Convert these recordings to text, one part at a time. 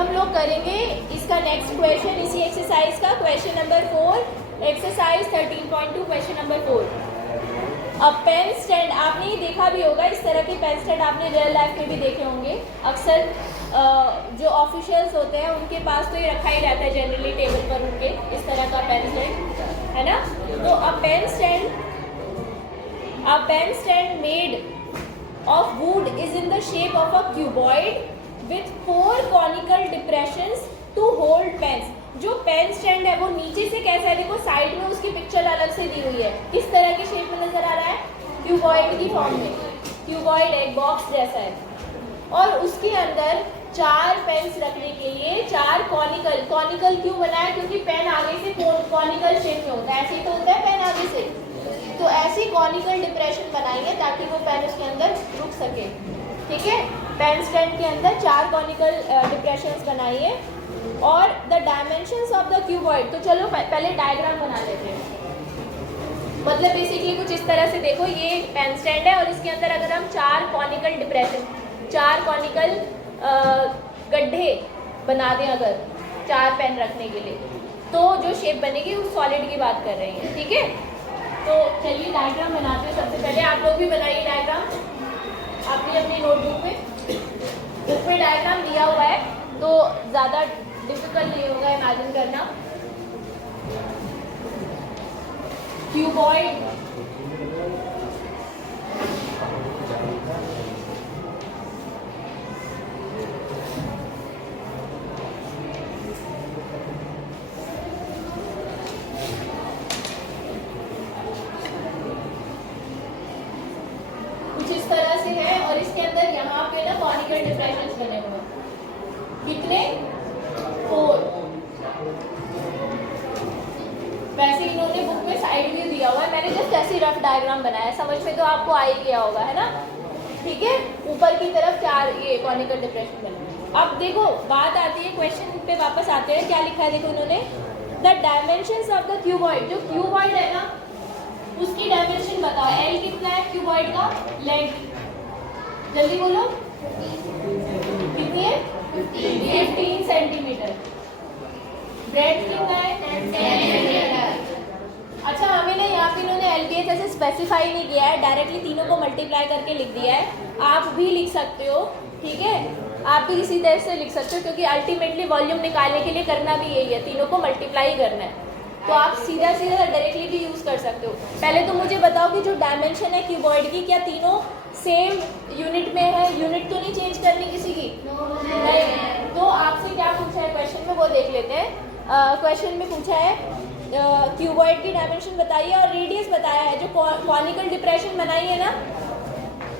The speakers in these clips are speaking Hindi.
हम लोग करेंगे इसका नेक्स्ट क्वेश्चन इसी एक्सरसाइज का, question number 4, exercise 13.2, question number 4। अब पेन स्टैंड आपने ही देखा भी होगा, इस तरह के पेन स्टैंड आपने रियल लाइफ में भी देखे होंगे। अक्सर जो ऑफिशियल्स होते हैं उनके पास तो ये रखा ही रहता है जनरली टेबल पर उनके, इस तरह का पेन स्टैंड, है ना। तो a pen stand made of wood is in the shape of a cuboid with 4 conical depressions to hold pens। जो पेन स्टैंड है वो नीचे से कैसा है, देखो साइड में उसकी पिक्चर अलग से दी हुई है, किस तरह के शेप में नजर आ रहा है, क्यूबॉइड की फॉर्म में। क्यूबॉइड एक बॉक्स जैसा है और उसके अंदर 4 पेन्स रखने के लिए 4 कॉनिकल क्यों बनाया, क्योंकि पेन आगे से कॉनिकल शेप में होता है, ऐसे ही तो होता है पेन आगे से, तो ऐसी कॉनिकल डिप्रेशन बनाई है ताकि वो पेन उसके अंदर रुक सके। ठीक है, पेन स्टैंड के अंदर 4 कॉनिकल डिप्रेशंस बनाई है और the dimensions of the cuboid. तो चलो पहले डायग्राम बना लेते हैं। मतलब बेसिकली कुछ इस तरह से देखो, ये पेन स्टैंड है और इसके अंदर अगर हम 4 कॉनिकल डिप्रेशन, 4 कॉनिकल गड्ढे बना दें अगर 4 पेन रखने के लिए, तो जो शेप बनेगी उस सॉलिड की बात कर रही है। ठीक है, तो चलिए डायग्राम बनाते हैं। सबसे पहले आप लोग भी बनाइए डायग्राम अपनी नोटबुक में डायग्राम दिया हुआ है तो ज़्यादा डिफिकल्ट नहीं होगा इमेजिन करना। क्यूबॉइड कुछ इस तरह से है और इसके अंदर यहाँ पे ना कॉनिकल डिप्रेशंस बने हुए हैं। कितने? 4। वैसे इन्होंने बुक में साइड व्यू दिया हुआ है, मैंने जस्ट ऐसे रफ डायग्राम बनाया, समझ में तो आपको आ ही गया होगा, है ना। ठीक है, ऊपर की तरफ 4 ये कॉनिकल डिप्रेशन बने हुए। अब देखो बात आती है, क्वेश्चन पे वापस आते हैं, क्या लिखा है देखो इन्होंने, the dimensions of the cuboid. जो क्यूबॉइड है ना उसकी डायमेंशन बताओ, एल कितना है क्यूबॉइड का, लेंथ जल्दी बोलो कितनी है, 15 सेंटीमीटर। ब्रेड कितना है, 10 सेंटीमीटर। अच्छा हमें ना यहाँ पे इन्होंने एलपीएच ऐसे स्पेसिफाई नहीं किया है, डायरेक्टली तीनों को मल्टीप्लाई करके लिख दिया है। आप भी लिख सकते हो, ठीक है, आप भी इसी तरह से लिख सकते हो, क्योंकि अल्टीमेटली वॉल्यूम निकालने के लिए करना भी यही है, तीनों को मल्टीप्लाई करना है, तो आप सीधा डायरेक्टली भी यूज़ कर सकते हो। पहले तो मुझे बताओ कि जो डायमेंशन है क्यूबॉइड की, क्या तीनों सेम यूनिट में है, यूनिट तो नहीं चेंज करनी किसी की, नहीं। तो आपसे क्या पूछा है क्वेश्चन में वो देख लेते हैं। क्वेश्चन में पूछा है क्यूबॉइड की डायमेंशन बताइए और रेडियस बताया है। जो कॉनिकल डिप्रेशन बनाई है ना,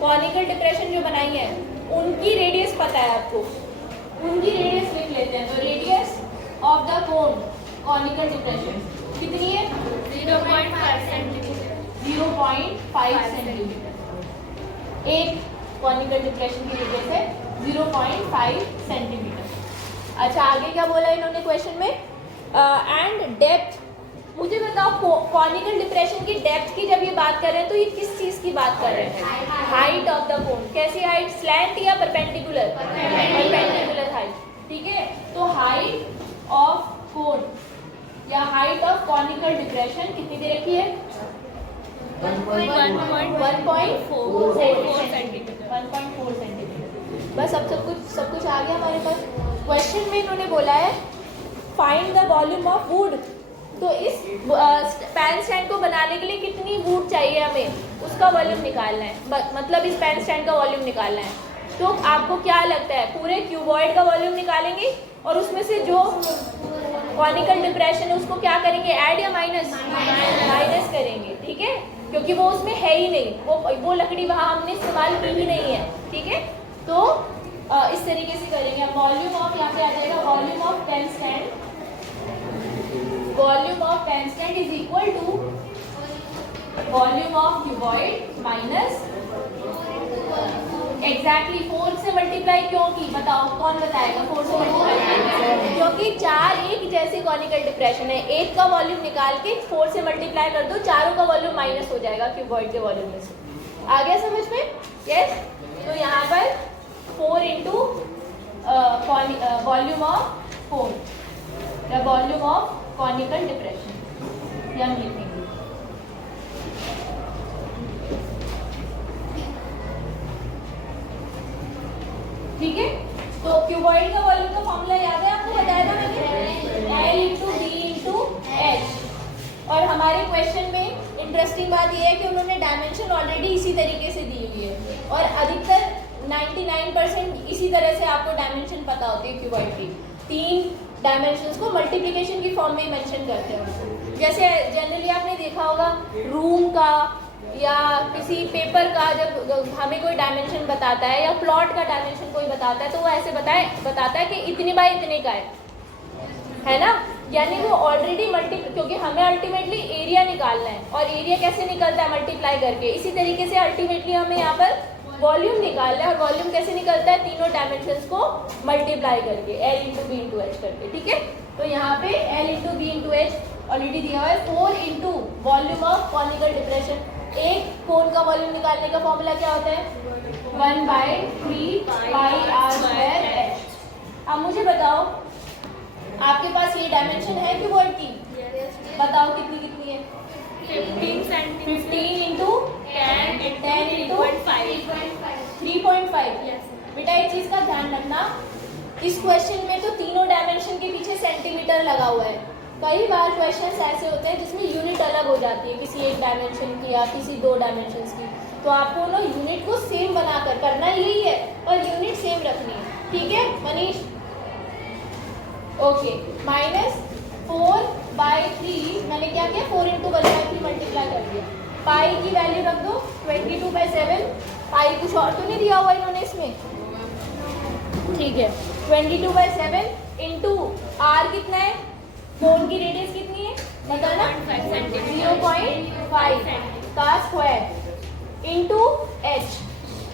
कॉनिकल डिप्रेशन जो बनाई है उनकी रेडियस पता है आपको, उनकी रेडियस लिख लेते हैं। तो radius of the cone conical depression कितनी है, 0.5 सेंटीमीटर। 0.5 सेंटीमीटर एक कॉनिकल डिप्रेशन की रेडियस है 0.5 सेंटीमीटर। अच्छा आगे क्या बोला इन्होंने क्वेश्चन में, एंड डेप्थ। मुझे बताओ कॉनिकल डिप्रेशन की डेप्थ की जब ये बात कर रहे हैं तो ये किस चीज़ की बात कर रहे हैं, हाइट ऑफ द कोन। कैसी हाइट, स्लैंट या परपेंडिकुलर, परपेंडिकुलर हाइट। ठीक है, तो हाइट ऑफ कोन या हाइट ऑफ कॉनिकल डिप्रेशन कितनी दे रखी है, 1.4 सेंटीमीटर। बस अब सब कुछ आ गया हमारे पास। क्वेश्चन में इन्होंने बोला है find the volume of would. तो इस पेन स्टैंड को बनाने के लिए कितनी वुड चाहिए हमें, उसका वॉल्यूम निकालना है, मतलब इस पेन स्टैंड का वॉल्यूम निकालना है। तो आपको क्या लगता है, पूरे क्यूबॉइड का वॉल्यूम निकालेंगे और उसमें से जो कॉनिकल डिप्रेशन है उसको क्या करेंगे, ऐड या माइनस, माइनस करेंगे। ठीक है, क्योंकि वो उसमें है ही नहीं, वो लकड़ी वहाँ हमने इस्तेमाल की ही नहीं है। ठीक है, तो इस तरीके से करेंगे। वॉल्यूम ऑफ यहाँ पे आ जाएगा, volume of pen stand, volume of pen stand is equal to volume of cuboid minus exactly 4 से मल्टीप्लाई क्यों की, बताओ कौन बताएगा 4 से मल्टीप्लाई, क्योंकि 4 एक जैसे कॉनिकल डिप्रेशन है, एक का वॉल्यूम निकाल के 4 से मल्टीप्लाई कर दो, चारों का वॉल्यूम माइनस हो जाएगा क्यूबॉइड के वॉल्यूम में से। आ गया समझ में, यस। तो यहाँ पर 4 इंटू वॉल्यूम ऑफ कोन या वॉल्यूम ऑफ कॉनिकल डिप्रेशन या हम लिखेंगे। ठीक है, तो क्यूबॉइड का वॉल्यूम का फॉर्मूला याद है आपको, बताया था मैंने, L into D into H. और हमारे क्वेश्चन में इंटरेस्टिंग बात यह है कि उन्होंने डायमेंशन ऑलरेडी इसी तरीके से दी हुई है और अधिकतर 99% इसी तरह से आपको डायमेंशन पता होती है क्यूबॉइड की। 3 डायमेंशंस को मल्टीप्लिकेशन की फॉर्म में मेंशन करते हैं। जैसे जनरली आपने देखा होगा रूम का या किसी पेपर का, जब हमें कोई डायमेंशन बताता है या प्लॉट का डायमेंशन कोई बताता है तो वो ऐसे बताता है कि इतने बाय इतने का है ना, यानी वो ऑलरेडी क्योंकि हमें अल्टीमेटली एरिया निकालना है और एरिया कैसे निकलता है, मल्टीप्लाई करके। इसी तरीके से अल्टीमेटली हमें यहाँ पर वॉल्यूम निकालना है और वॉल्यूम कैसे निकलता है, तीनों डायमेंशंस को मल्टीप्लाई करके, L into B into H करके। ठीक है, तो यहाँ पे L into B into H already दिया हुआ है। 4 into volume of conical depression. एक कोन का वॉल्यूम निकालने का फॉर्मूला क्या होता है, 1/3 पाई आर स्क्वायर एच। अब मुझे बताओ, आपके पास ये डायमेंशन है क्यूबॉइड की, बताओ कितनी कितनी है, 15 इंटू 10 इंटू 3.5। बेटा एक चीज का ध्यान रखना, इस क्वेश्चन में तो तीनों डायमेंशन के पीछे सेंटीमीटर लगा हुआ है। कई बार क्वेश्चंस ऐसे होते हैं जिसमें यूनिट अलग हो जाती है, किसी एक डायमेंशन की या किसी 2 डायमेंशंस की, तो आपको ना यूनिट को सेम बनाकर करना यही है और यूनिट सेम रखनी है। ठीक है मनीष, ओके। -4/3 मैंने क्या किया, 4 इंटू 1/3 मल्टीप्लाई कर दिया। पाई की वैल्यू रख दो 22/7। पाई कुछ और तो नहीं दिया हुआ इन्होंने इसमें, ठीक है। 22/7 इंटू आर कितना है, कोन की रेडियस कितनी है बताना, 0.5 का स्क्वायर इंटू एच।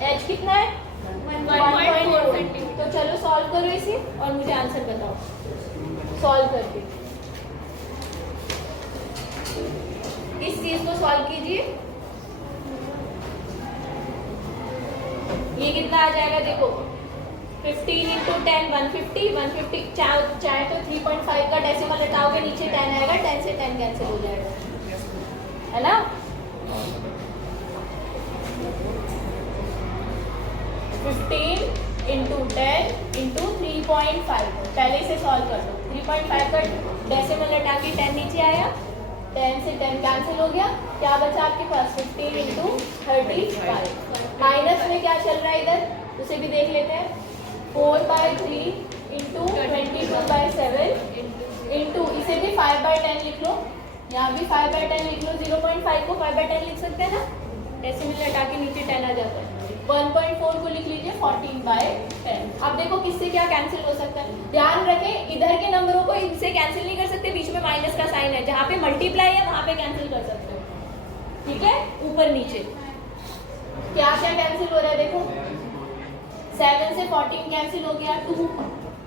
एच कितना है 1.4। तो चलो सॉल्व करो इसे और मुझे आंसर बताओ सॉल्व करके। इस चीज को सॉल्व कीजिए, ये कितना आ जाएगा देखो, 15 इंटू 10 150 चाहे तो 3.5 का डेसिमल हटाओगे नीचे 10 आएगा, 10 से 10 कैंसिल हो जाएगा, है ना। 15 इंटू 10 इंटू 3.5, पहले से सॉल्व कर दो। 3.5 का डेसिमल हटा के 10 नीचे आया, 10 से 10 कैंसिल हो गया, क्या बचा आपके पास 15 इंटू 35। माइनस में क्या चल रहा है इधर उसे भी देख लेते हैं, 4/3 इंटू 22/7 इंटू, इसे भी 5/10 लिख लो, यहाँ भी 5/10 लिख लो। 0.5 को 5/10 लिख सकते हैं ना, डेसिमल हटा के नीचे 10 आ जाता है। 1.4 को लिख लीजिए 14/10। अब देखो किससे क्या कैंसिल हो सकता है, ध्यान रखें इधर के नंबरों को इनसे कैंसिल नहीं कर सकते, बीच में माइनस का साइन है, जहाँ पे मल्टीप्लाई है वहाँ पे कैंसिल कर सकते हो। ठीक है, ऊपर नीचे क्या क्या कैंसिल हो रहा है देखो, 7 से 14 कैंसिल हो गया 2,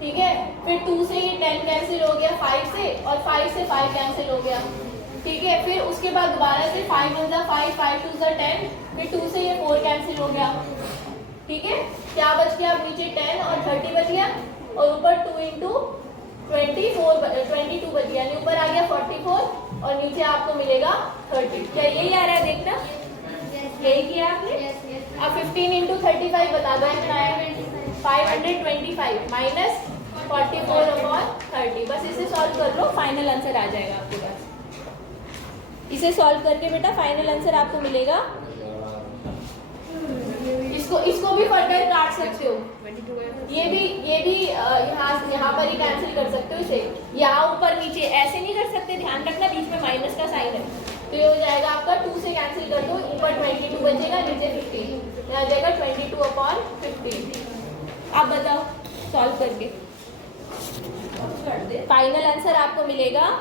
ठीक है। फिर 2 से ये 10 कैंसिल हो गया 5 से, और 5 से 5 कैंसिल हो गया, ठीक है। फिर उसके बाद दोबारा से 5 1 जा 5, 5 2 जा 10, फिर 2 से ये 4 कैंसिल हो गया, ठीक है। क्या बच गया, अब नीचे 10 और 30 बच गया, और ऊपर 2 इंटू 22 बच गया, यानी ऊपर आ गया 44 और नीचे आपको मिलेगा 30। क्या यही आ रहा है देखना, यही किया आपने। अब 15 इंटू 35 बता दो कितना है, 525 माइनस 44/30। बस इसे सॉल्व कर लो, फाइनल आंसर आ जाएगा आपके पास। इसे सॉल्व करके बेटा फाइनल आंसर आपको मिलेगा। इसको भी फर्दर काट सकते हो, ये भी यहाँ पर ही कैंसिल कर सकते हो इसे, यहाँ ऊपर नीचे ऐसे नहीं कर सकते, ध्यान रखना बीच में माइनस का साइन है। तो ये हो जाएगा आपका 2 से कैंसिल कर दो, ऊपर 22 बचेगा, नीचे 15, यहाँ आ जाएगा 22/15। आप बताओ सॉल्व करके, फाइनल आंसर आपको मिलेगा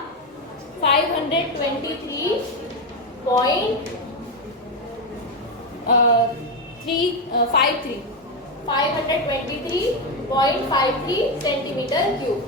523.53 सेंटीमीटर क्यूब।